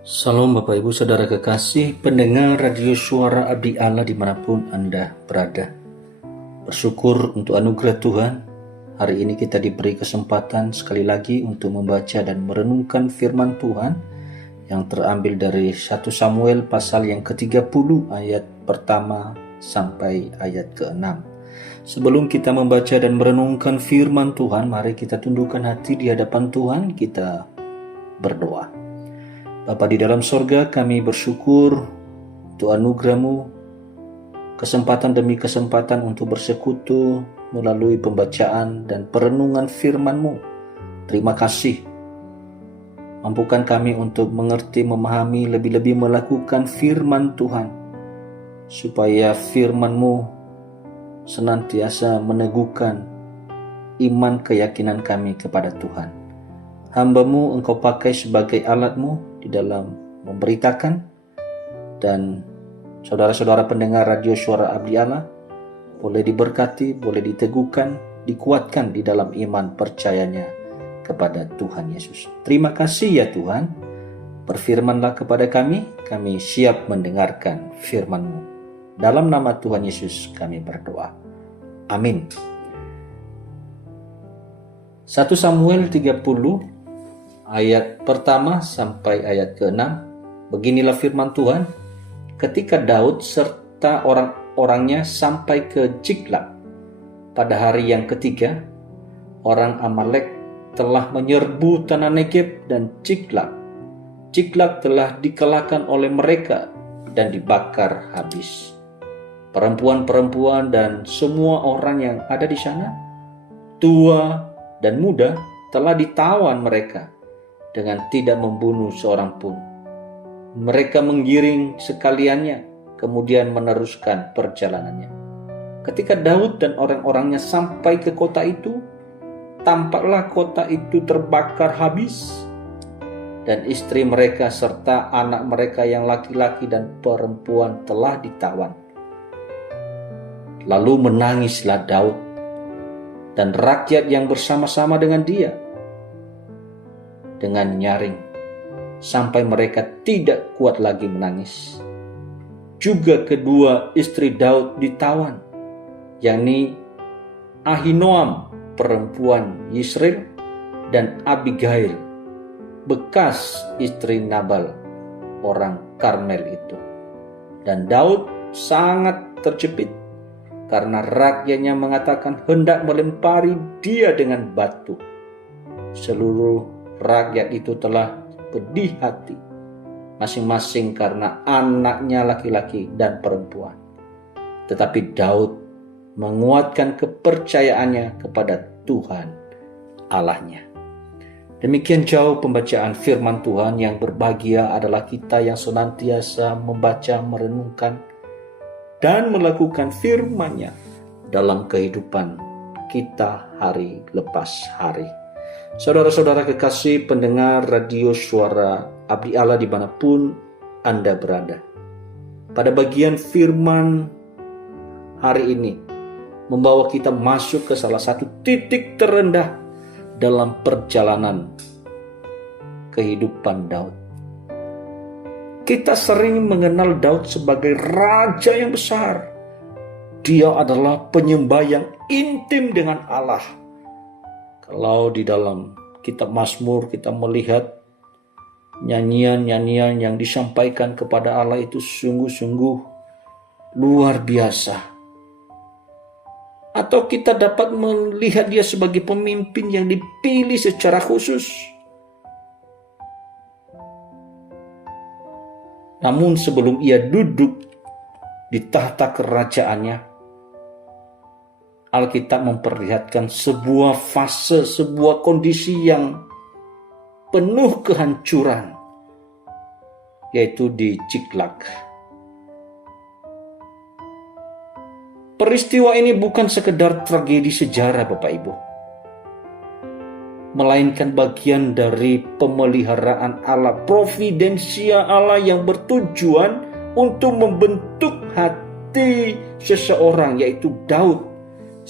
Salam Bapak Ibu Saudara kekasih pendengar radio suara Abdi Allah dimanapun Anda berada. Bersyukur untuk anugerah Tuhan. Hari ini kita diberi kesempatan sekali lagi untuk membaca dan merenungkan firman Tuhan yang terambil dari 1 Samuel pasal yang ke-30 ayat pertama sampai ayat ke-6. Sebelum kita membaca dan merenungkan firman Tuhan, mari kita tundukkan hati di hadapan Tuhan, kita berdoa. Bapa di dalam sorga, kami bersyukur untuk anugerah-Mu, kesempatan demi kesempatan untuk bersekutu melalui pembacaan dan perenungan firman-Mu. Terima kasih. Mampukan kami untuk mengerti, memahami, lebih-lebih melakukan firman Tuhan, supaya firman-Mu senantiasa meneguhkan iman keyakinan kami kepada Tuhan. Hamba-Mu Engkau pakai sebagai alat-Mu di dalam memberitakan, dan saudara-saudara pendengar radio suara Abdi Allah boleh diberkati, boleh diteguhkan, dikuatkan di dalam iman percayanya kepada Tuhan Yesus. Terima kasih ya Tuhan, berfirmanlah kepada kami siap mendengarkan firman-Mu. Dalam nama Tuhan Yesus kami berdoa. Amin. 1 Samuel 30 ayat pertama sampai ayat ke-6. Beginilah firman Tuhan. Ketika Daud serta orang-orangnya sampai ke Ziklag pada hari yang ketiga, orang Amalek telah menyerbu tanah Negeb dan Ziklag. Ziklag telah dikalahkan oleh mereka dan dibakar habis. Perempuan-perempuan dan semua orang yang ada di sana, tua dan muda, telah ditawan mereka dengan tidak membunuh seorang pun. Mereka menggiring sekaliannya, kemudian meneruskan perjalanannya. Ketika Daud dan orang-orangnya sampai ke kota itu, tampaklah kota itu terbakar habis, dan istri mereka serta anak mereka yang laki-laki dan perempuan telah ditawan. Lalu menangislah Daud dan rakyat yang bersama-sama dengan dia dengan nyaring, sampai mereka tidak kuat lagi menangis. Juga kedua istri Daud ditawan, yakni Ahinoam perempuan Yisrael dan Abigail bekas istri Nabal orang Karmel itu. Dan Daud sangat terjepit karena rakyatnya mengatakan hendak melempari dia dengan batu. Seluruh rakyat itu telah pedih hati, masing-masing karena anaknya laki-laki dan perempuan. Tetapi Daud menguatkan kepercayaannya kepada Tuhan Allahnya. Demikian jauh pembacaan firman Tuhan. Yang berbahagia adalah kita yang senantiasa membaca, merenungkan, dan melakukan firman-Nya dalam kehidupan kita hari lepas hari. Saudara-saudara kekasih pendengar radio suara Abdi Allah dimanapun Anda berada, pada bagian firman hari ini membawa kita masuk ke salah satu titik terendah dalam perjalanan kehidupan Daud. Kita sering mengenal Daud sebagai raja yang besar. Dia adalah penyembah yang intim dengan Allah. Kalau di dalam kitab Mazmur kita melihat nyanyian-nyanyian yang disampaikan kepada Allah itu sungguh-sungguh luar biasa. Atau kita dapat melihat dia sebagai pemimpin yang dipilih secara khusus. Namun sebelum ia duduk di tahta kerajaannya, Alkitab memperlihatkan sebuah fase, sebuah kondisi yang penuh kehancuran, yaitu di Ziklag. Peristiwa ini bukan sekedar tragedi sejarah Bapak Ibu, melainkan bagian dari pemeliharaan Allah, providensia Allah yang bertujuan untuk membentuk hati seseorang, yaitu Daud,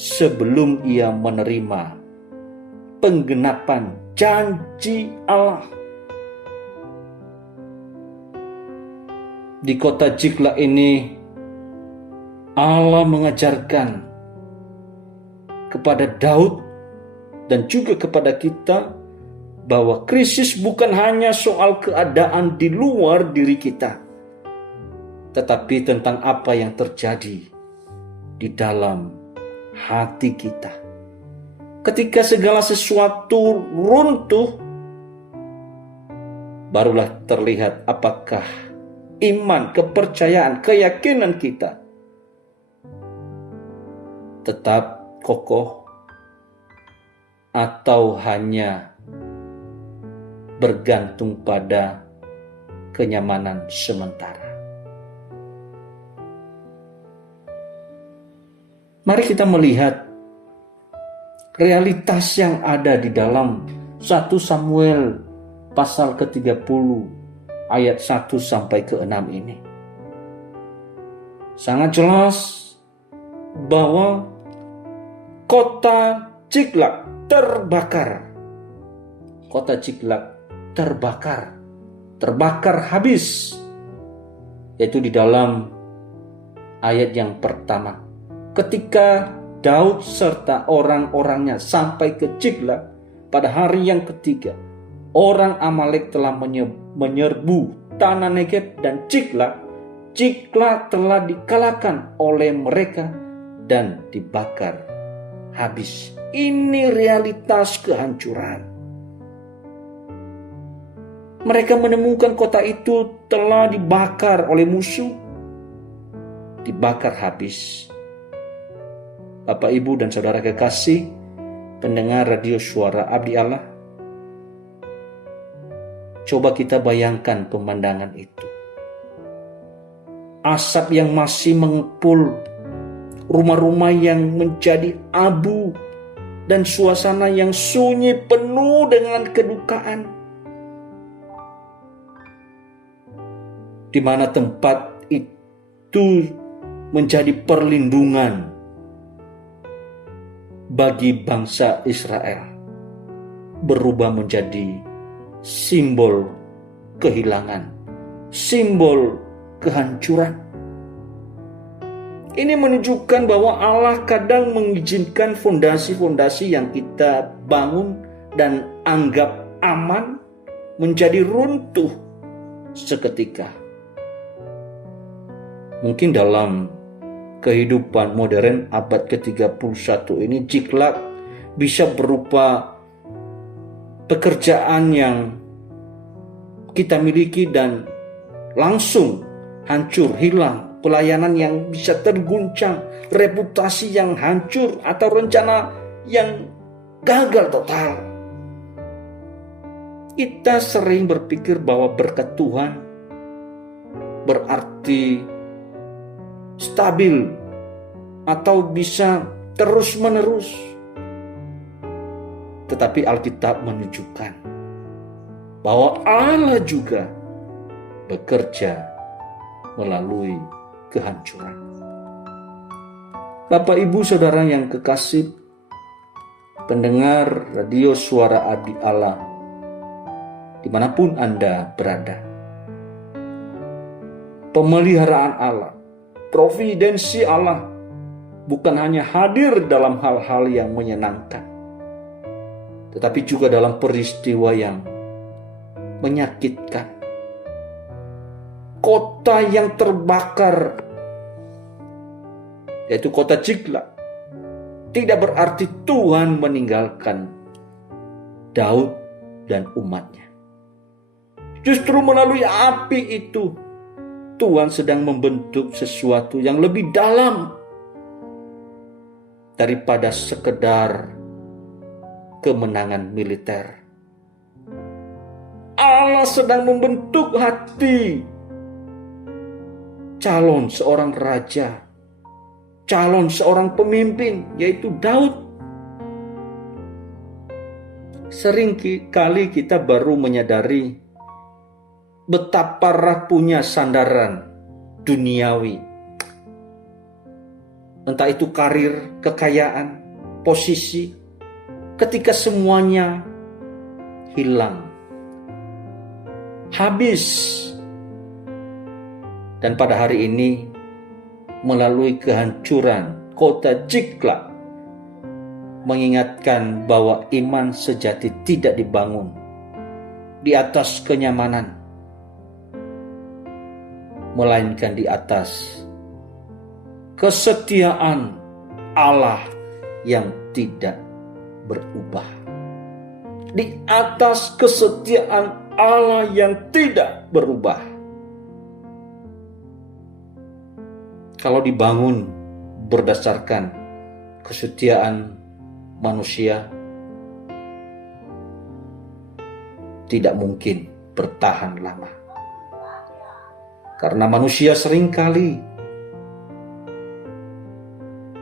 sebelum ia menerima penggenapan janji Allah. Di kota Ziklag ini Allah mengajarkan kepada Daud dan juga kepada kita bahwa krisis bukan hanya soal keadaan di luar diri kita, tetapi tentang apa yang terjadi di dalam hati kita. Ketika segala sesuatu runtuh, barulah terlihat apakah iman, kepercayaan, keyakinan kita tetap kokoh atau hanya bergantung pada kenyamanan sementara. Mari kita melihat realitas yang ada di dalam 1 Samuel pasal ke-30 ayat 1 sampai ke-6 ini. Sangat jelas bahwa kota Ziklag terbakar. Kota Ziklag terbakar habis. Yaitu di dalam ayat yang pertama. Ketika Daud serta orang-orangnya sampai ke Ziklag pada hari yang ketiga, orang Amalek telah menyerbu tanah Negeb dan Ziklag. Ziklag telah dikalahkan oleh mereka dan dibakar habis. Ini realitas kehancuran. Mereka menemukan kota itu telah dibakar oleh musuh, dibakar habis. Bapak, Ibu, dan Saudara kekasih, pendengar radio Suara Abdi Allah, coba kita bayangkan pemandangan itu. Asap yang masih mengepul, rumah-rumah yang menjadi abu, dan suasana yang sunyi penuh dengan kedukaan. Di mana tempat itu menjadi perlindungan bagi bangsa Israel, berubah menjadi simbol kehilangan, simbol kehancuran. Ini menunjukkan bahwa Allah kadang mengizinkan fondasi-fondasi yang kita bangun dan anggap aman menjadi runtuh seketika. Mungkin dalam kehidupan modern abad ke-31 ini, Ziklag bisa berupa pekerjaan yang kita miliki dan langsung hancur, hilang. Pelayanan yang bisa terguncang, reputasi yang hancur, atau rencana yang gagal total. Kita sering berpikir bahwa berkat Tuhan berarti stabil atau bisa terus-menerus. Tetapi Alkitab menunjukkan bahwa Allah juga bekerja melalui kehancuran. Bapak, Ibu, Saudara yang kekasih, pendengar radio Suara Abdi Allah, dimanapun Anda berada, pemeliharaan Allah, providensi Allah bukan hanya hadir dalam hal-hal yang menyenangkan, tetapi juga dalam peristiwa yang menyakitkan. Kota yang terbakar, yaitu kota Ziklag, tidak berarti Tuhan meninggalkan Daud dan umatnya. Justru melalui api itu, Tuhan sedang membentuk sesuatu yang lebih dalam daripada sekedar kemenangan militer. Allah sedang membentuk hati calon seorang raja, calon seorang pemimpin, yaitu Daud. Sering kali kita baru menyadari betapa rapuhnya sandaran duniawi. Entah itu karir, kekayaan, posisi, ketika semuanya hilang, habis. Dan pada hari ini, melalui kehancuran kota Ciklag, mengingatkan bahwa iman sejati tidak dibangun di atas kenyamanan, melainkan di atas kesetiaan Allah yang tidak berubah. Di atas kesetiaan Allah yang tidak berubah. Kalau dibangun berdasarkan kesetiaan manusia, tidak mungkin bertahan lama. Karena manusia seringkali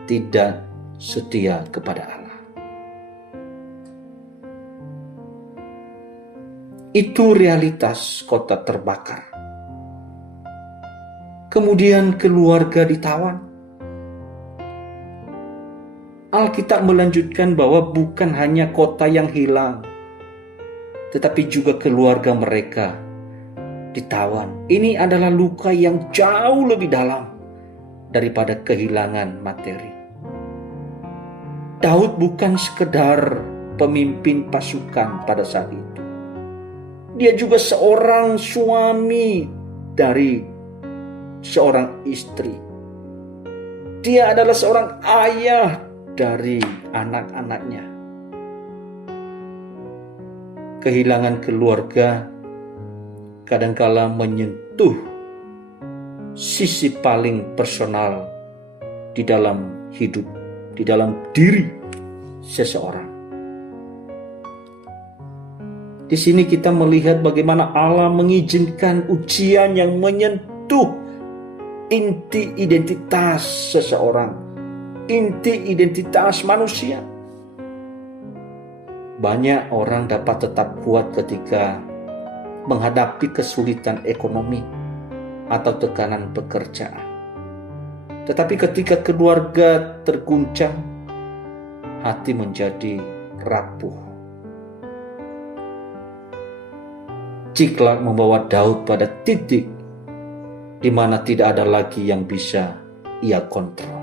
tidak setia kepada Allah. Itu realitas kota terbakar. Kemudian keluarga ditawan. Alkitab melanjutkan bahwa bukan hanya kota yang hilang, tetapi juga keluarga mereka ditawan. Ini adalah luka yang jauh lebih dalam daripada kehilangan materi. Daud bukan sekedar pemimpin pasukan pada saat itu. Dia juga seorang suami dari seorang istri. Dia adalah seorang ayah dari anak-anaknya. Kehilangan keluarga kadangkala menyentuh sisi paling personal di dalam hidup, di dalam diri seseorang. Di sini kita melihat bagaimana Allah mengizinkan ujian yang menyentuh inti identitas seseorang, inti identitas manusia. Banyak orang dapat tetap kuat ketika menghadapi kesulitan ekonomi atau tekanan pekerjaan. Tetapi ketika keluarga terguncang, hati menjadi rapuh. Ciklag membawa Daud pada titik di mana tidak ada lagi yang bisa ia kontrol.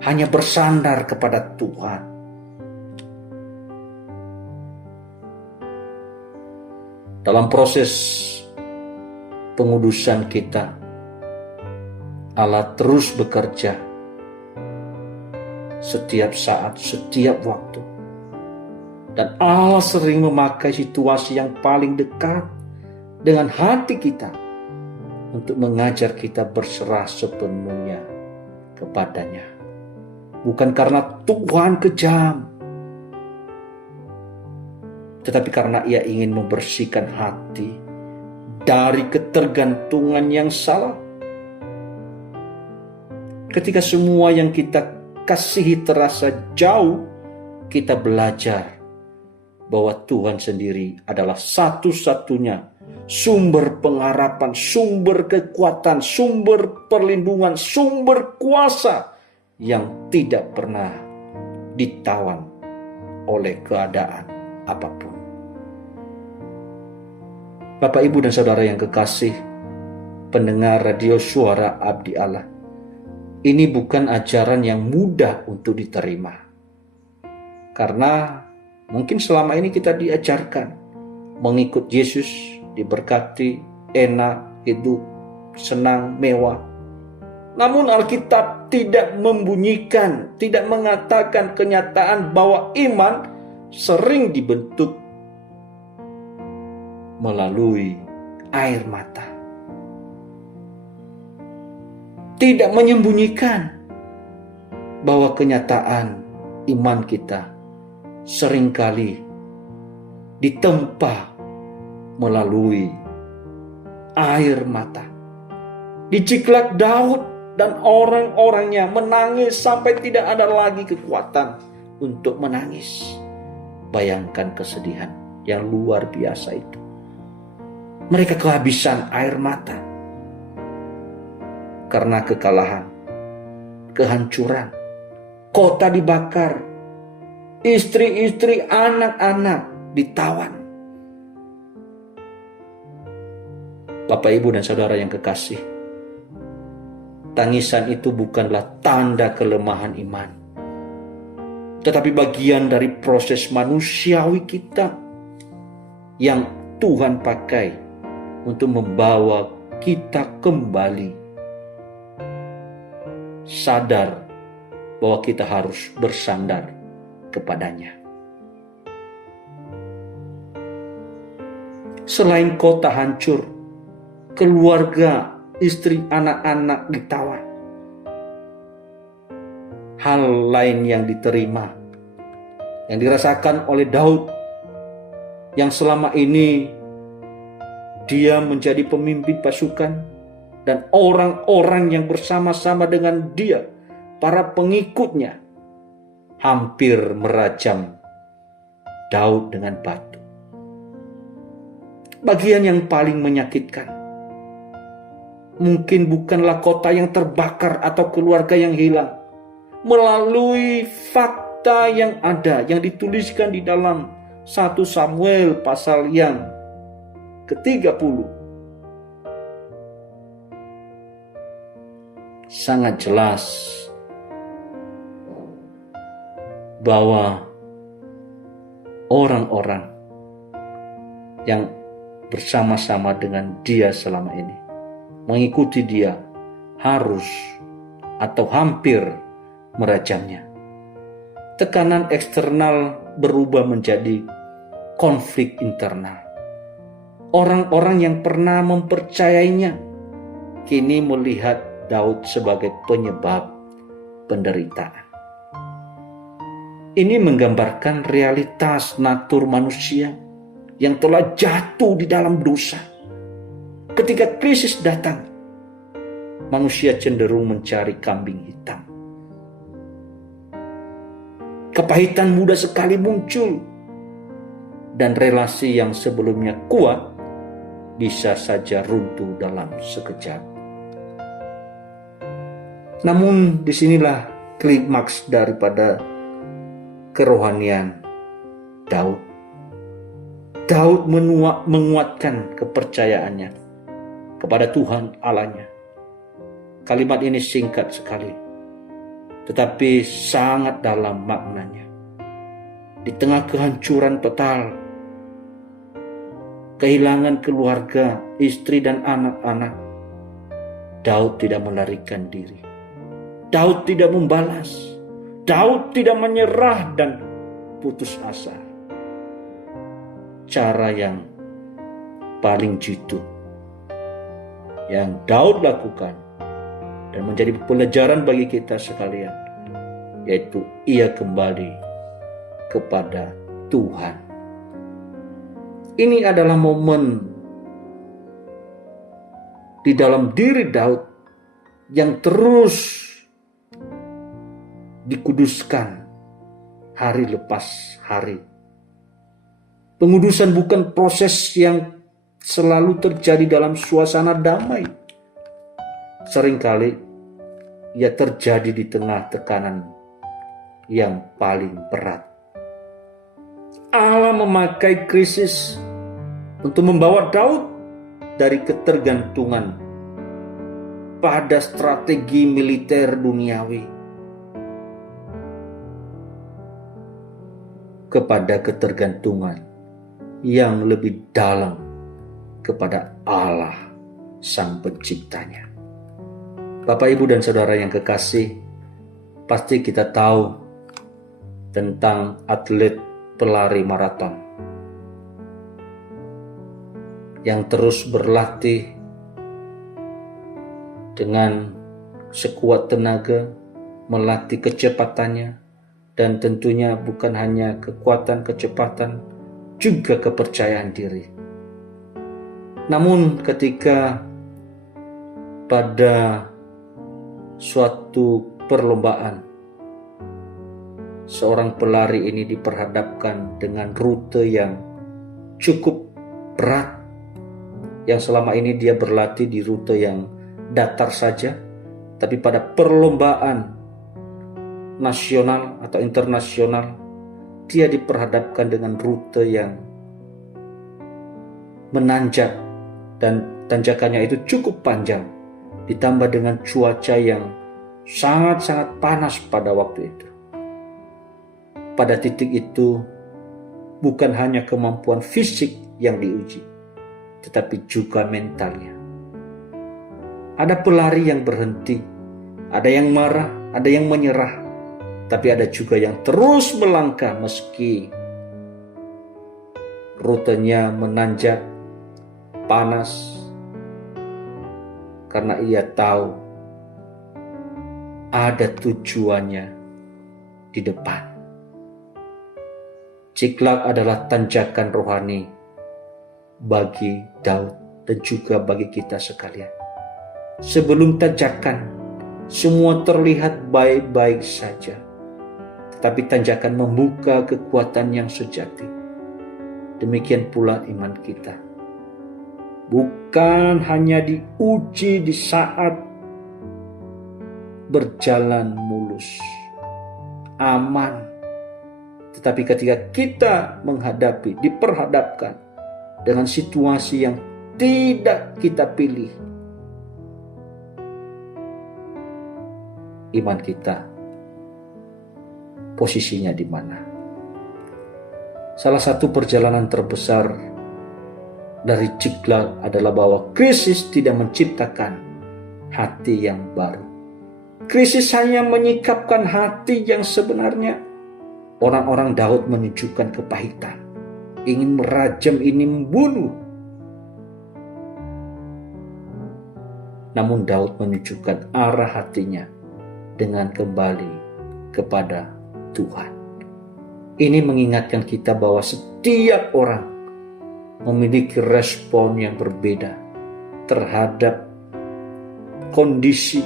Hanya bersandar kepada Tuhan. Dalam proses pengudusan kita, Allah terus bekerja setiap saat, setiap waktu. Dan Allah sering memakai situasi yang paling dekat dengan hati kita untuk mengajar kita berserah sepenuhnya kepadanya. Bukan karena Tuhan kejam, tetapi karena Ia ingin membersihkan hati dari ketergantungan yang salah. Ketika semua yang kita kasihi terasa jauh, kita belajar bahwa Tuhan sendiri adalah satu-satunya sumber pengharapan, sumber kekuatan, sumber perlindungan, sumber kuasa yang tidak pernah ditawan oleh keadaan apapun. Bapak, Ibu, dan Saudara yang kekasih, pendengar radio Suara Abdi Allah, ini bukan ajaran yang mudah untuk diterima. Karena mungkin selama ini kita diajarkan mengikut Yesus, diberkati, enak, hidup, senang, mewah. Namun Alkitab tidak membunyikan, tidak mengatakan kenyataan bahwa iman sering dibentuk melalui air mata. Tidak menyembunyikan bahwa kenyataan iman kita seringkali ditempa melalui air mata. Di Ciklag, Daud dan orang-orangnya menangis sampai tidak ada lagi kekuatan untuk menangis. Bayangkan kesedihan yang luar biasa itu. Mereka kehabisan air mata karena kekalahan, kehancuran, kota dibakar, istri-istri, anak-anak ditawan. Bapak, Ibu, dan Saudara yang kekasih, tangisan itu bukanlah tanda kelemahan iman, tetapi bagian dari proses manusiawi kita yang Tuhan pakai untuk membawa kita kembali sadar bahwa kita harus bersandar kepadanya. Selain kota hancur, keluarga, istri, anak-anak ditawan. Hal lain yang diterima, yang dirasakan oleh Daud, yang selama ini dia menjadi pemimpin pasukan, dan orang-orang yang bersama-sama dengan dia, para pengikutnya, hampir merajam Daud dengan batu. Bagian yang paling menyakitkan mungkin bukanlah kota yang terbakar atau keluarga yang hilang. Melalui fakta yang ada, yang dituliskan di dalam 1 Samuel pasal yang ke-30, sangat jelas bahwa orang-orang yang bersama-sama dengan dia selama ini, mengikuti dia, harus atau hampir merajamnya. Tekanan eksternal berubah menjadi konflik internal. Orang-orang yang pernah mempercayainya kini melihat Daud sebagai penyebab penderitaan. Ini menggambarkan realitas natur manusia yang telah jatuh di dalam dosa. Ketika krisis datang, manusia cenderung mencari kambing hitam. Kepahitan mudah sekali muncul, dan relasi yang sebelumnya kuat bisa saja runtuh dalam sekejap. Namun disinilah klimaks daripada kerohanian Daud. Daud menguatkan kepercayaannya kepada Tuhan Allahnya. Kalimat ini singkat sekali, tetapi sangat dalam maknanya. Di tengah kehancuran total, kehilangan keluarga, istri dan anak-anak, Daud tidak melarikan diri. Daud tidak membalas. Daud tidak menyerah dan putus asa. Cara yang paling jitu yang Daud lakukan dan menjadi pelajaran bagi kita sekalian, yaitu ia kembali kepada Tuhan. Ini adalah momen di dalam diri Daud yang terus dikuduskan hari lepas hari. Pengudusan bukan proses yang selalu terjadi dalam suasana damai. Seringkali ia terjadi di tengah tekanan yang paling berat. Allah memakai krisis untuk membawa Daud dari ketergantungan pada strategi militer duniawi kepada ketergantungan yang lebih dalam kepada Allah Sang Penciptanya. Bapak, Ibu, dan Saudara yang kekasih, pasti kita tahu tentang atlet pelari maraton yang terus berlatih dengan sekuat tenaga, melatih kecepatannya, dan tentunya bukan hanya kekuatan kecepatan, juga kepercayaan diri. Namun ketika pada suatu perlombaan, seorang pelari ini diperhadapkan dengan rute yang cukup berat, yang selama ini dia berlatih di rute yang datar saja, tapi pada perlombaan nasional atau internasional dia diperhadapkan dengan rute yang menanjak dan Tanjakannya itu cukup panjang, ditambah dengan cuaca yang sangat-sangat panas pada waktu itu. Pada titik itu, bukan hanya kemampuan fisik yang diuji, tetapi juga mentalnya. Ada pelari yang berhenti, ada yang marah, ada yang menyerah, tapi ada juga yang terus melangkah meski rutenya menanjak, panas, karena ia tahu ada tujuannya di depan. Ciklag adalah tanjakan rohani bagi Daud dan juga bagi kita sekalian. Sebelum tanjakan, semua terlihat baik-baik saja. Tetapi tanjakan membuka kekuatan yang sejati. Demikian pula iman kita. Bukan hanya diuji di saat berjalan mulus, aman, tetapi ketika kita diperhadapkan dengan situasi yang tidak kita pilih, iman kita posisinya di mana? Salah satu perjalanan terbesar dari Ciklag adalah bahwa krisis tidak menciptakan hati yang baru. Krisis hanya menyikapkan hati yang sebenarnya. Orang-orang Daud menunjukkan kepahitan, ingin merajam, ini membunuh. Namun Daud menunjukkan arah hatinya dengan kembali kepada Tuhan. Ini mengingatkan kita bahwa setiap orang memiliki respon yang berbeda terhadap kondisi,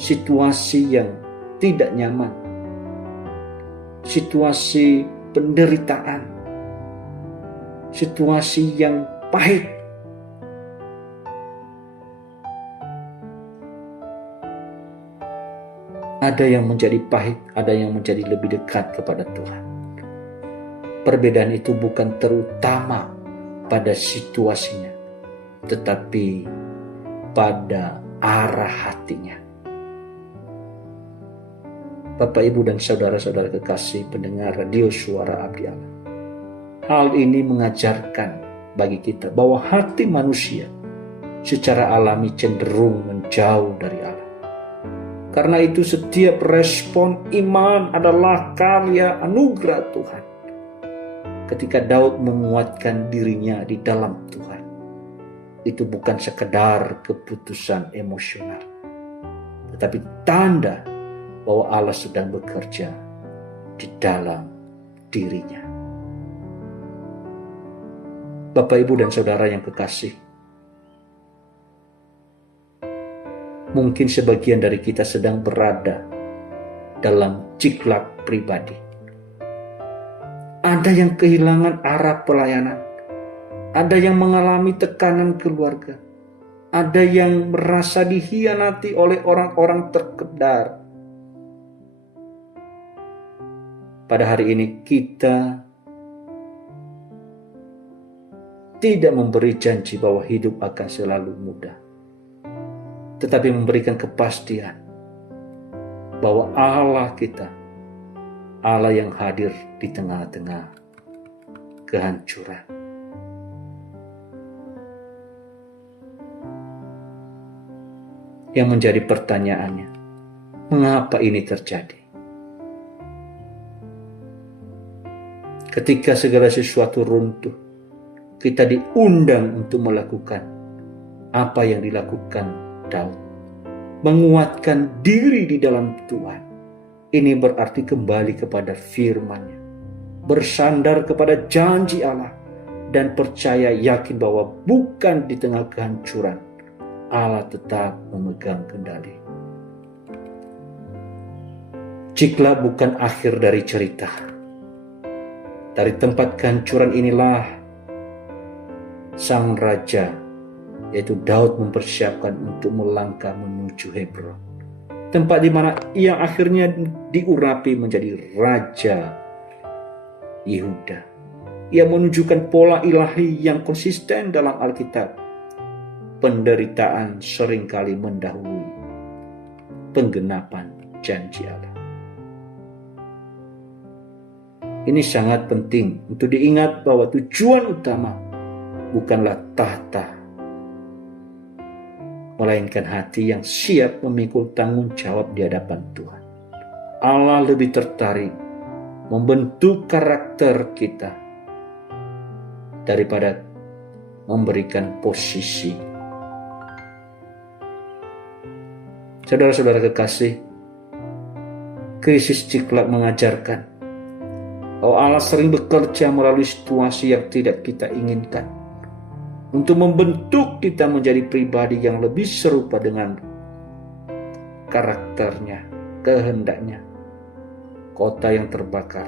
situasi yang tidak nyaman, situasi penderitaan, situasi yang pahit. Ada yang menjadi pahit, ada yang menjadi lebih dekat kepada Tuhan. Perbedaan itu bukan terutama pada situasinya, tetapi pada arah hatinya. Bapak, Ibu, dan saudara-saudara kekasih pendengar radio Suara Abdi Allah, hal ini mengajarkan bagi kita bahwa hati manusia secara alami cenderung menjauh dari Allah. Karena itu setiap respon iman adalah karya anugerah Tuhan. Ketika Daud menguatkan dirinya di dalam Tuhan, itu bukan sekedar keputusan emosional, tetapi tanda bahwa Allah sedang bekerja di dalam dirinya. Bapak, Ibu, dan saudara yang kekasih, mungkin sebagian dari kita sedang berada dalam ciklag pribadi. Ada yang kehilangan arah pelayanan, ada yang mengalami tekanan keluarga, ada yang merasa dikhianati oleh orang-orang terkadar. Pada hari ini kita tidak memberi janji bahwa hidup akan selalu mudah, tetapi memberikan kepastian bahwa Allah kita, Allah yang hadir di tengah-tengah kehancuran. Yang menjadi pertanyaannya, mengapa ini terjadi? Ketika segala sesuatu runtuh, kita diundang untuk melakukan apa yang dilakukan Daud. Menguatkan diri di dalam Tuhan. Ini berarti kembali kepada firman-Nya, bersandar kepada janji Allah, dan percaya yakin bahwa bukan di tengah kehancuran, Allah tetap memegang kendali. Ciklag bukan akhir dari cerita. Dari tempat kehancuran inilah sang raja, yaitu Daud, mempersiapkan untuk melangkah menuju Hebron. Tempat di mana ia akhirnya diurapi menjadi Raja Yehuda. Ia menunjukkan pola ilahi yang konsisten dalam Alkitab. penderitaan seringkali mendahului penggenapan janji Allah. Ini sangat penting untuk diingat bahwa tujuan utama bukanlah tahta, melainkan hati yang siap memikul tanggung jawab di hadapan Tuhan. Allah lebih tertarik membentuk karakter kita daripada memberikan posisi. Saudara-saudara kekasih, krisis Ciklak mengajarkan bahwa Allah sering bekerja melalui situasi yang tidak kita inginkan untuk membentuk kita menjadi pribadi yang lebih serupa dengan karakternya, kehendaknya. Kota yang terbakar,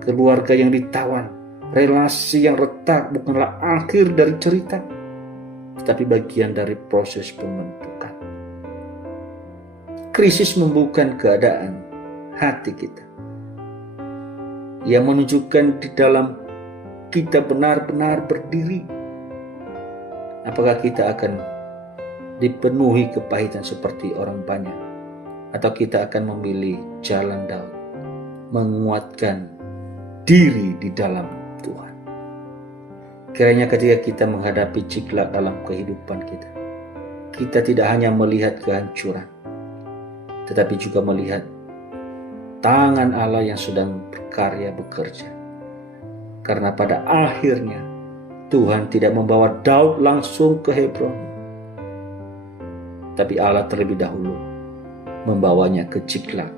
keluarga yang ditawan, relasi yang retak bukanlah akhir dari cerita, tetapi bagian dari proses pembentukan. Krisis membuka keadaan hati kita yang menunjukkan di dalam kita benar-benar berdiri. Apakah kita akan dipenuhi kepahitan seperti orang banyak, atau kita akan memilih jalan Daud, menguatkan diri di dalam Tuhan. Kiranya ketika kita menghadapi Ciklak dalam kehidupan kita, kita tidak hanya melihat kehancuran, tetapi juga melihat tangan Allah yang sedang berkarya bekerja. Karena pada akhirnya Tuhan tidak membawa Daud langsung ke Hebron, tapi Allah terlebih dahulu membawanya ke Ciklak,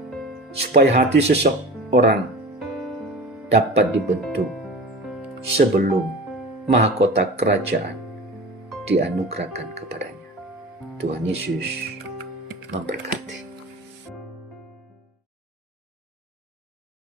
supaya hati seseorang dapat dibentuk sebelum mahkota kerajaan dianugerahkan kepadanya. Tuhan Yesus memberkati.